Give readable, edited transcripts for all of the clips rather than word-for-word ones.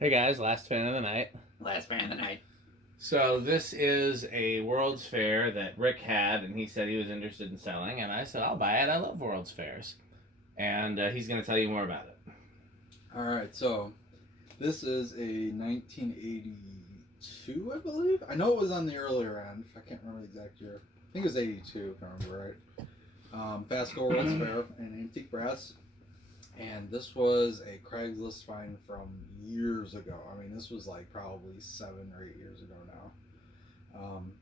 Hey guys, last fan of the night. Last fan of the night. So this is a World's Fair that Rick had, and he said he was interested in selling, and I said I'll buy it. I love World's Fairs, and he's going to tell you more about it. All right, so this is a 1982, I believe. I know it was on the earlier end. I can't remember the exact year. I think it was 82, if I remember right. Fasco World's Fair in antique brass. And this was a Craigslist find from years ago. I mean, this was like probably 7 or 8 years ago now.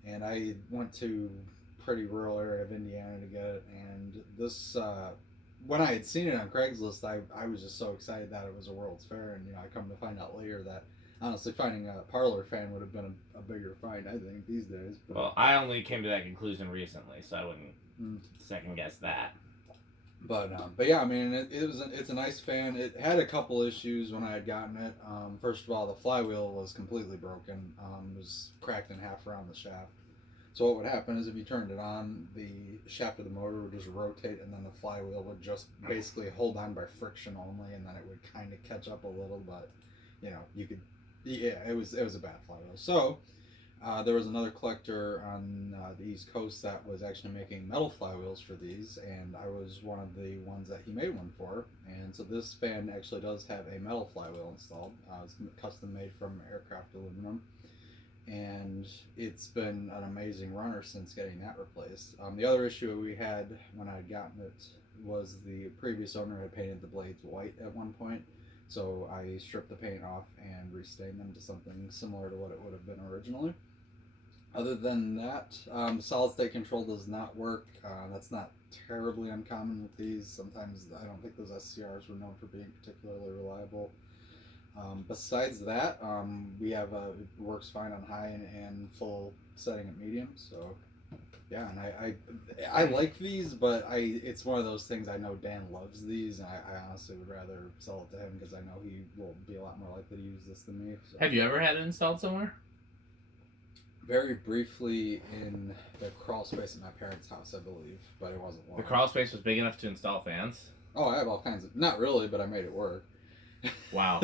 And I went to pretty rural area of Indiana to get it. And this, when I had seen it on Craigslist, I was just so excited that it was a World's Fair. And, I come to find out later that honestly finding a parlourfan would have been a bigger find, I think, these days. But, well, I only came to that conclusion recently, so I wouldn't second guess that. But yeah, I mean, it's a nice fan. It had a couple issues when I had gotten it. First of all, the flywheel was completely broken. It was cracked in half around the shaft. So what would happen is if you turned it on, the shaft of the motor would just rotate, and then the flywheel would just basically hold on by friction only, and then it would kind of catch up a little. But you could, yeah, it was a bad flywheel. So. There was another collector on the East Coast that was actually making metal flywheels for these, and I was one of the ones that he made one for. And so this fan actually does have a metal flywheel installed. It's custom made from aircraft aluminum, and it's been an amazing runner since getting that replaced. The other issue we had when I had gotten it was the previous owner had painted the blades white at one point. So I stripped the paint off and restained them to something similar to what it would have been originally. Other than that, solid state control does not work. That's not terribly uncommon with these. Sometimes I don't think those SCRs were known for being particularly reliable. Besides that, we have it works fine on high and full setting at medium. So yeah, and I like these, but it's one of those things. I know Dan loves these, and I honestly would rather sell it to him because I know he will be a lot more likely to use this than me. So. Have you ever had it installed somewhere? Very briefly in the crawl space at my parents' house, I believe, but it wasn't long. The crawl space was big enough to install fans? Oh, I have all kinds of... Not really, but I made it work. Wow.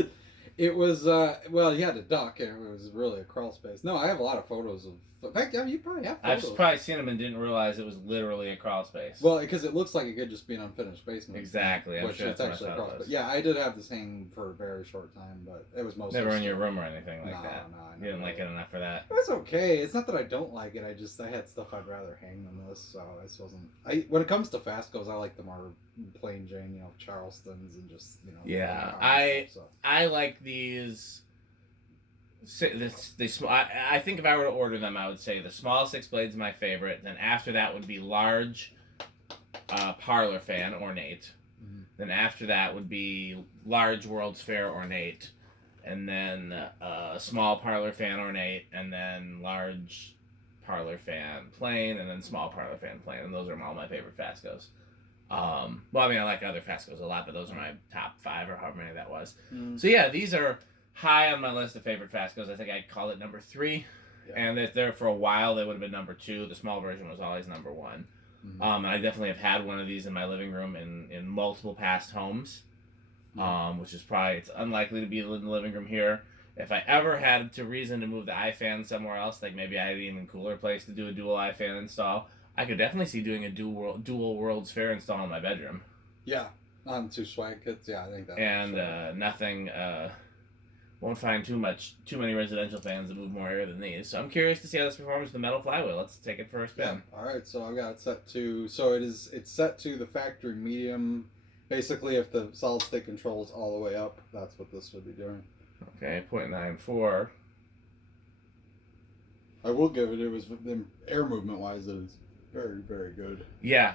It was, well, you had to duck, and it was really a crawl space. No, I have a lot of photos of... In fact, you probably have photos. I've probably seen them and didn't realize it was literally a crawl space. Well, because it looks like it could just be an unfinished basement. Exactly, I'm sure it's actually a crawl space. Yeah, I did have this hanging for a very short time, but it was mostly... Never in your room or anything like that? No, you didn't like it enough for that? It's okay. It's not that I don't like it. I had stuff I'd rather hang than this, so this wasn't... When it comes to Fascos, I like the more plain Jane, Charlestons and just, Yeah, I like these... I think if I were to order them, I would say the small 6 blades is my favorite. Then after that would be large parlourfan ornate. Mm-hmm. Then after that would be large World's Fair ornate, and then small parlourfan ornate, and then large parlourfan plain, and then small parlourfan plain. And those are all my favorite Fascos. Well, I mean, I like other Fascos a lot, but those are my top 5 or however many that was. Mm. So yeah, these are high on my list of favorite Fascos. I think I'd call it number 3. Yeah. And if there for a while, they would have been number 2. The small version was always number 1. Mm-hmm. I definitely have had one of these in my living room in multiple past homes, which is probably, it's unlikely to be in the living room here. If I ever had to reason to move the iFan somewhere else, like maybe I had an even cooler place to do a dual iFan install, I could definitely see doing a dual World's Fair install in my bedroom. Yeah, on 2 swag kits. Yeah, I think that. And nothing. Won't find too many residential fans that move more air than these. So I'm curious to see how this performs with the metal flywheel. Let's take it for a spin. Yeah. All right, so I've got it set to. So it's set to the factory medium. Basically, if the solid state control is all the way up, that's what this would be doing. Okay, 0.94. I will give it. It was the air movement wise, it is very, very good. Yeah.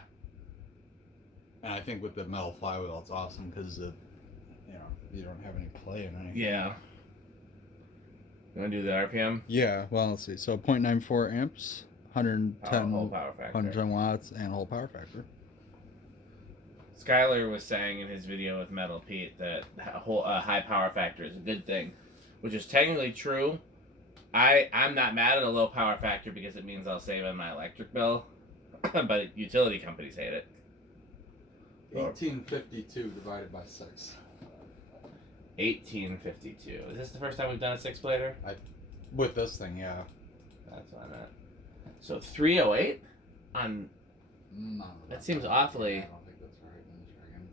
And I think with the metal flywheel, it's awesome because you don't have any play in anything. Yeah. You want to do the RPM? Yeah, well, let's see. So 0.94 amps, 110, whole power factor. 110 watts, and whole power factor. Skyler was saying in his video with Metal Pete that high power factor is a good thing, which is technically true. I'm not mad at a low power factor because it means I'll save on my electric bill, but utility companies hate it. 1852 divided by 6. 1852. Is this the first time we've done a 6-blader? With this thing, yeah. That's what I meant. So 308 on. No, That seems awfully. I don't think that's right. Let me try again.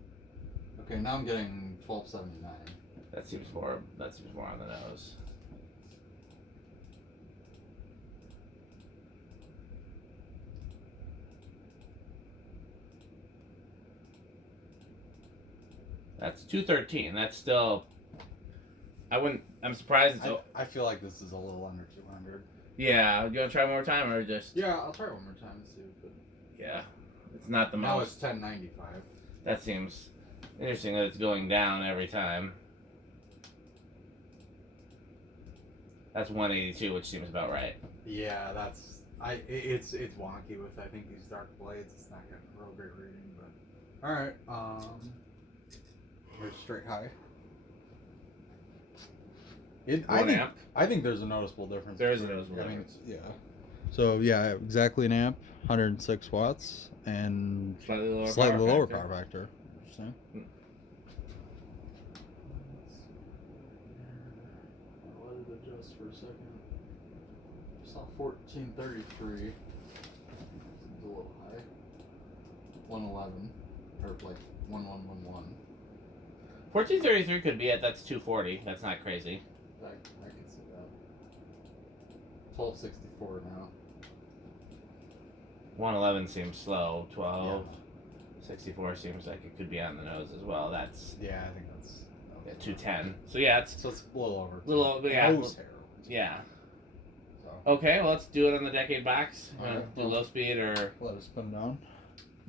Okay, now I'm getting 1279. That seems more. That seems more on the nose. That's 213. That's still. I wouldn't. I'm surprised. It's I feel like this is a little under 200. Yeah. You want to try one more time or just? Yeah, I'll try one more time and see if it. Yeah. It's not the Now most. it's 1095. That seems interesting that it's going down every time. That's 182, which seems about right. Yeah, that's it's wonky with I think these dark blades. It's not getting a real great reading, but all right. Here's straight high. I think there's a noticeable difference. There is a noticeable difference. Yeah. So yeah, exactly an amp, 106 watts, and slightly lower power factor. Interesting. I'll let it adjust for a second. Saw 1433. It's a little high. 111, or like 1111. 1433 could be it. That's 240. That's not crazy. I can see that. 1264 now. 111 seems slow. 1264 seems like it could be on the nose as well. That's Yeah, I think that's. 210. So yeah, it's So it's a little over. yeah. Nose hair. Yeah. So. Okay, well let's do it on the decade box. Alright. Do low speed or Let us spin down.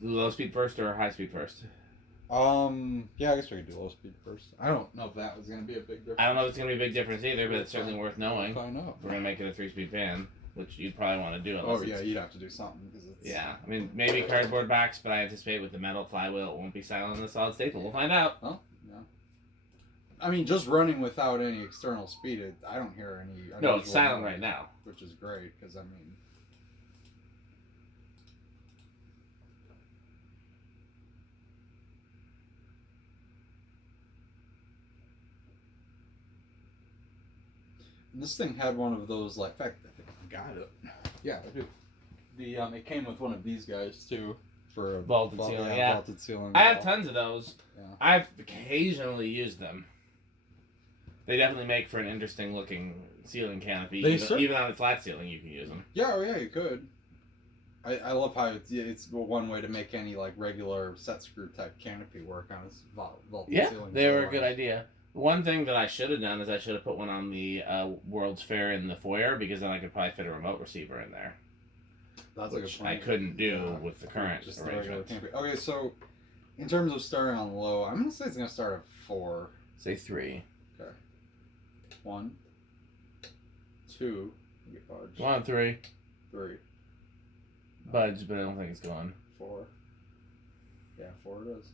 do low speed first or high speed first? Yeah, I guess we could do low speed first. I don't know if that was gonna be a big difference. I don't know if it's gonna be a big difference either, but it's certainly worth knowing. Find out. We're gonna make it a 3-speed fan, which you'd probably want to do. Oh Unless yeah, it's, you'd have to do something because it's. yeah. I mean, maybe cardboard box, but I anticipate with the metal flywheel, it won't be silent in the solid state. But we'll find out. Oh yeah. I mean, just running without any external speed, I don't hear any. No, it's unusual silent noise, right now. which is great because I mean. And this thing had one of those, like, in fact, I think I got it. Yeah, I do. It came with one of these guys too for a Vaulted ceiling, yeah. Vaulted ceiling. I have tons of those. Yeah. I've occasionally used them. They definitely make for an interesting looking ceiling canopy. Even on a flat ceiling, you can use them. Yeah, oh yeah, you could. I love how it's one way to make any like regular set screw type canopy work on a vaulted ceiling. Yeah, they were a good idea. One thing that I should have done is I should have put one on the World's Fair in the foyer because then I could probably fit a remote receiver in there. That's which a good point. I couldn't do with the current just the regular arrangement. canopy. Okay, so in terms of starting on low, I'm gonna say it's gonna start at 4. Say 3. Okay. 1, 2. Get budge. 1, 3. 3. Budge, but I don't think it's going. 4. Yeah, 4 it is.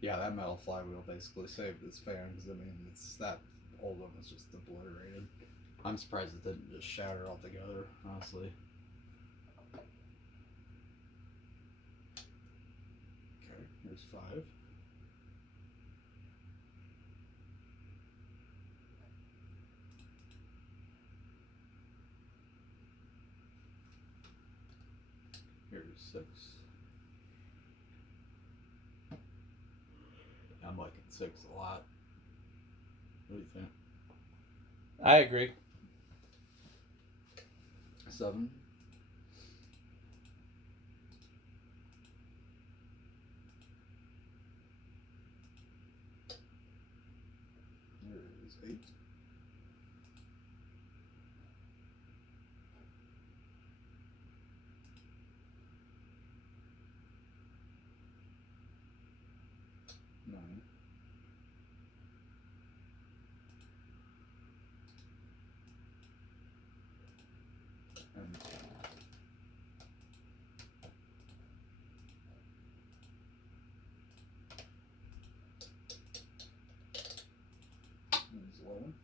Yeah, that metal flywheel basically saved this fan because I mean, it's that old one was just obliterated. I'm surprised it didn't just shatter altogether, honestly. Okay, here's 5. Here's 6. I'm liking 6 a lot. What do you think? I agree. 7. There's 8. 9. And 10. There's 11.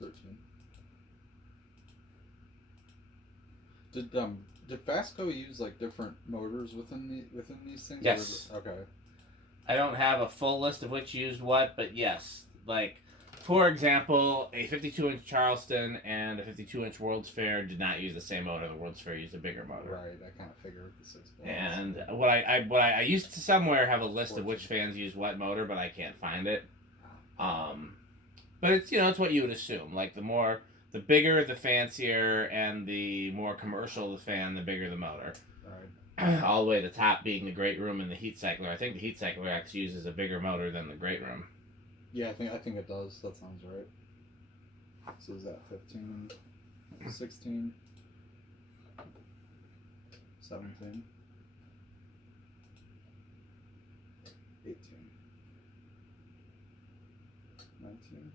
13. Did Fasco use like different motors within these things? Yes. Okay. I don't have a full list of which used what, but yes. Like, for example, a 52-inch Charleston and a 52-inch World's Fair did not use the same motor. The World's Fair used a bigger motor. Right, I kind of figured the 6 blades. And what I used to somewhere have a list of which fans use what motor, but I can't find it. But it's it's what you would assume. Like the bigger, the fancier, and the more commercial the fan, the bigger the motor. Right. All the way to the top being the great room and the heat cycler. I think the heat cycler actually uses a bigger motor than the great room. Yeah, I think it does. That sounds right. So is that 15, 16, 17, 18, 19,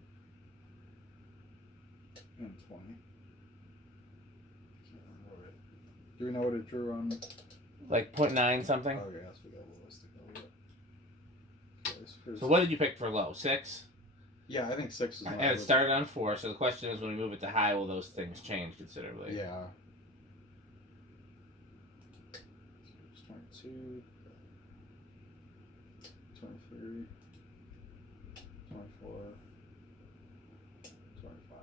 and 20. Do we know what it drew on? Like 0.9 something? Oh, yes, we got a list to go with. So what did you pick for low? 6? Yeah, I think 6 is. And it started on 4, so the question is when we move it to high, will those things change considerably? Yeah. 22, 23, 24, 25.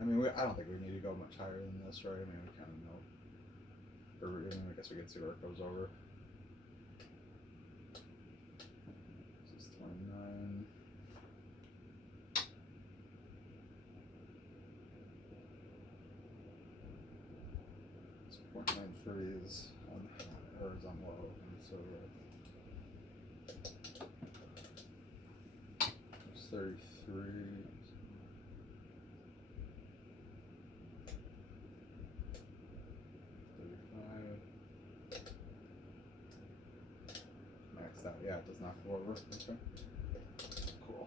I mean, I don't think we need to go much higher than this, right? I mean, we kind of know. Or I guess we can see where it goes over. This is 29. This 0.93 is on high, or is on low, and so there's 33. Maxed out. Yeah, it does not go over. Okay. Cool.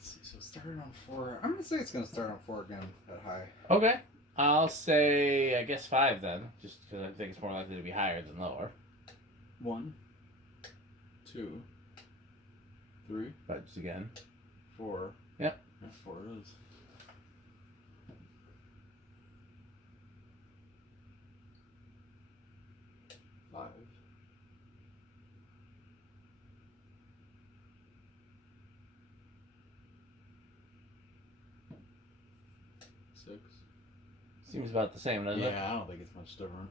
So started on 4. I'm gonna say it's gonna start on 4 again at high. Okay. I'll say, I guess 5 then, just because I think it's more likely to be higher than lower. 1, 2, 3. Budged again. 4. Yep. Yeah, 4 it is. 5. 6. Seems about the same, doesn't it? Yeah, I don't think it's much different.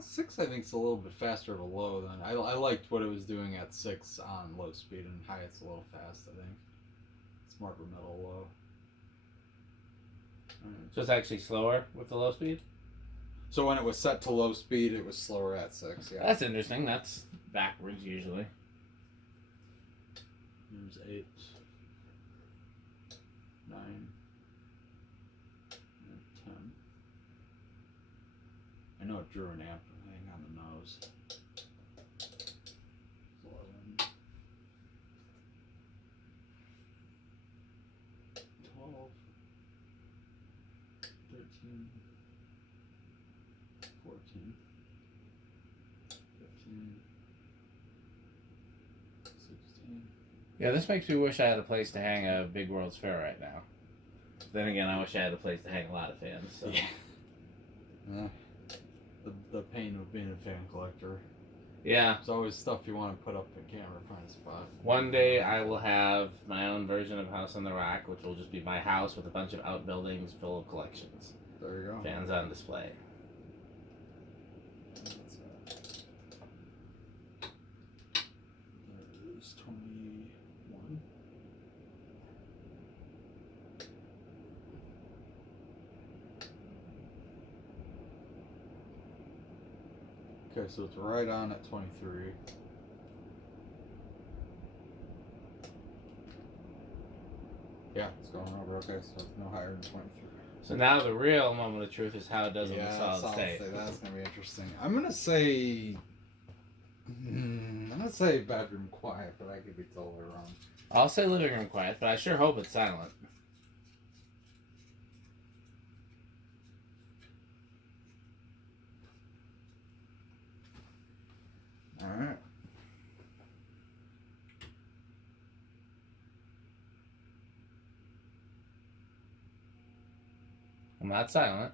6, I think, is a little bit faster of a low than I liked what it was doing at 6 on low speed, and high it's a little fast. I think it's more of a middle low. So it's actually slower with the low speed? So when it was set to low speed, it was slower at 6. Yeah. That's interesting. That's backwards usually. There's 8, 9, and 10. I know it drew an amp thing on the nose. 11, 12, 13, 14, 15, 16. Yeah, this makes me wish I had a place to hang a big World's Fair right now. Then again, I wish I had a place to hang a lot of fans. So. Yeah. The pain of being a fan collector. Yeah. There's always stuff you want to put up and can't ever find a spot. One day I will have my own version of House on the Rock, which will just be my house with a bunch of outbuildings full of collections. There you go. Fans on display. There is 21. Okay, so it's right on at 23. Yeah, it's going over. Okay, so no higher than 23. So now the real moment of truth is how it does in the solid state. That's gonna be interesting. I'm gonna say bedroom quiet, but I could be totally wrong. I'll say living room quiet, but I sure hope it's silent. All right. I'm not silent.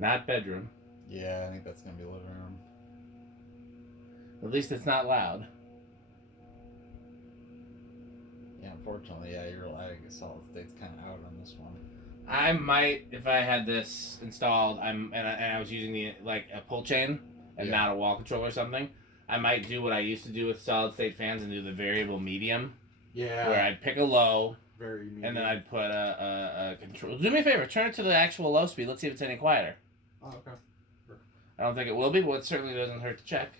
Not bedroom. Yeah, I think that's gonna be living room. At least it's not loud. Yeah, unfortunately, yeah, you're right. I guess solid state's kind of out on this one. I might, if I had this installed, and I was using the a pull chain and not a wall control or something, I might do what I used to do with solid state fans and do the variable medium. Yeah. Where I'd pick a low, very medium. and then I'd put a control. Do me a favor, turn it to the actual low speed. Let's see if it's any quieter. Oh, okay. Sure. I don't think it will be, but it certainly doesn't hurt to check.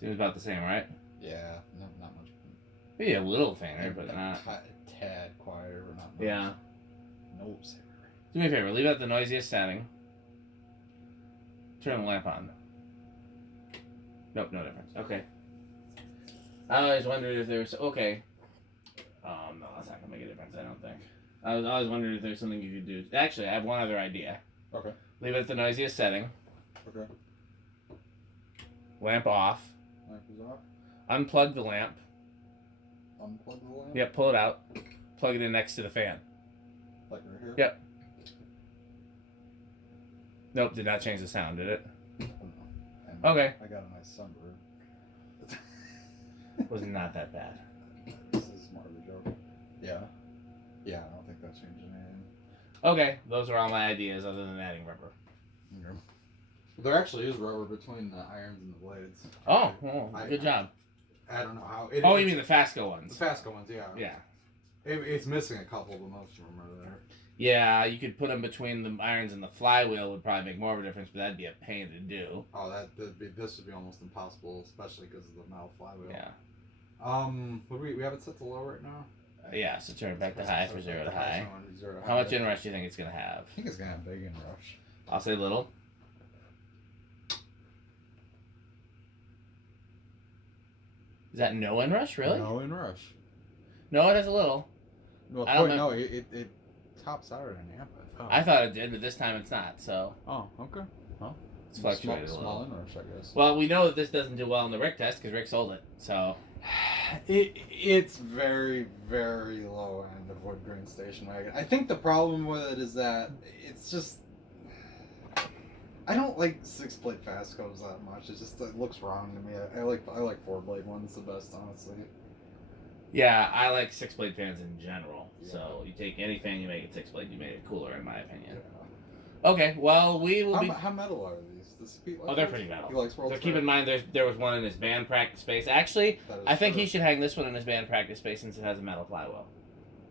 Seems about the same, right? Yeah, no, not much. Maybe a little fainter, but not. A tad quieter, but not much. Yeah. No, sir. Do me a favor, leave it at the noisiest setting. Turn the lamp on. Nope, no difference. Okay. I always wondered if there's... Okay. No, that's not going to make a difference, I don't think. I was always wondering if there's something you could do. Actually, I have one other idea. Okay. Leave it at the noisiest setting. Okay. Lamp off. Lamp is off. Unplug the lamp. Unplug the lamp? Yep, pull it out. Plug it in next to the fan. Like right here? Yep. Nope, did not change the sound, did it? No. Okay. I got a nice sunburn. Was not that bad. This is more of a joke. Yeah. Yeah, I don't think that changes anything. Okay, those are all my ideas other than adding rubber. Okay. There actually is rubber between the irons and the blades. Oh, well, good job. I don't know how. You mean the Fasco ones? The Fasco ones, yeah. Yeah. It's missing a couple, but most of them are there. Yeah, you could put them between the irons and the flywheel would probably make more of a difference, but that'd be a pain to do. Oh, this would be almost impossible, especially because of the metal flywheel. Yeah. We have it set to low right now? Yeah, so turn it back to high for 0 to high. 0 to How high. much inrush do you think it's going to have? I think it's going to have big inrush. I'll say little. Is that no inrush, really? No inrush. No, it has a little. Well, I don't no, it tops out at an amp. I thought it did, but this time it's not, so. Oh, okay. Well, it's fluctuated a little. Small inrush, I guess. Well, we know that this doesn't do well in the Rick test because Rick sold it, so. It's very, very low end of wood grain station wagon. I think the problem with it is that it's just... I don't like 6-plate Fascos that much. It looks wrong to me. I like 4-blade ones the best, honestly. Yeah, I like 6-blade fans in general. Yeah. So you take any fan, you make it 6-blade, you made it cooler, in my opinion. Yeah. Okay, well, we will be... How metal are these? Does Pete like they're those? pretty metal. He likes World So keep in mind, there was one in his band practice space. Actually, I think he should hang this one in his band practice space since it has a metal flywheel.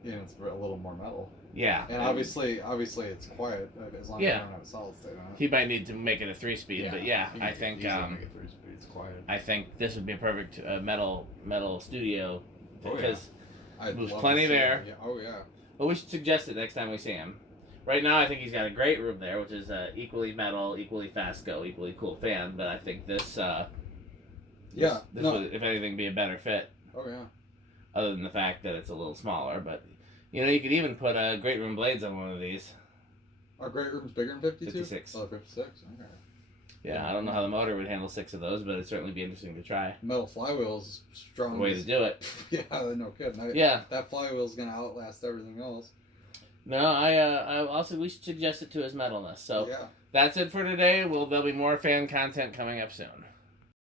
Yeah, it's a little more metal. Yeah. And obviously it's quiet as long as you don't have a solid state on it. He might need to make it a 3-speed, but yeah, I think make it 3-speed. It's quiet. I think this would be a perfect metal studio because there's love plenty to see there. it. Yeah. Oh yeah. Well, we should suggest it next time we see him. Right now, I think he's got a great room there, which is equally metal, equally Fasco, equally cool fan. But I think this would, if anything, be a better fit. Oh yeah. Other than the fact that it's a little smaller, but you could even put great room blades on one of these. Our great room's bigger than 52? 56. Oh, 56. Okay. Yeah, I don't know how the motor would handle 6 of those, but it'd certainly be interesting to ttry. Metal flywheel's strong. The way to do it. Yeah, no kidding. Yeah. That flywheel's gonna outlast everything else. No, I also we should suggest it to his metalness. So yeah. That's it for today. There'll be more fan content coming up soon.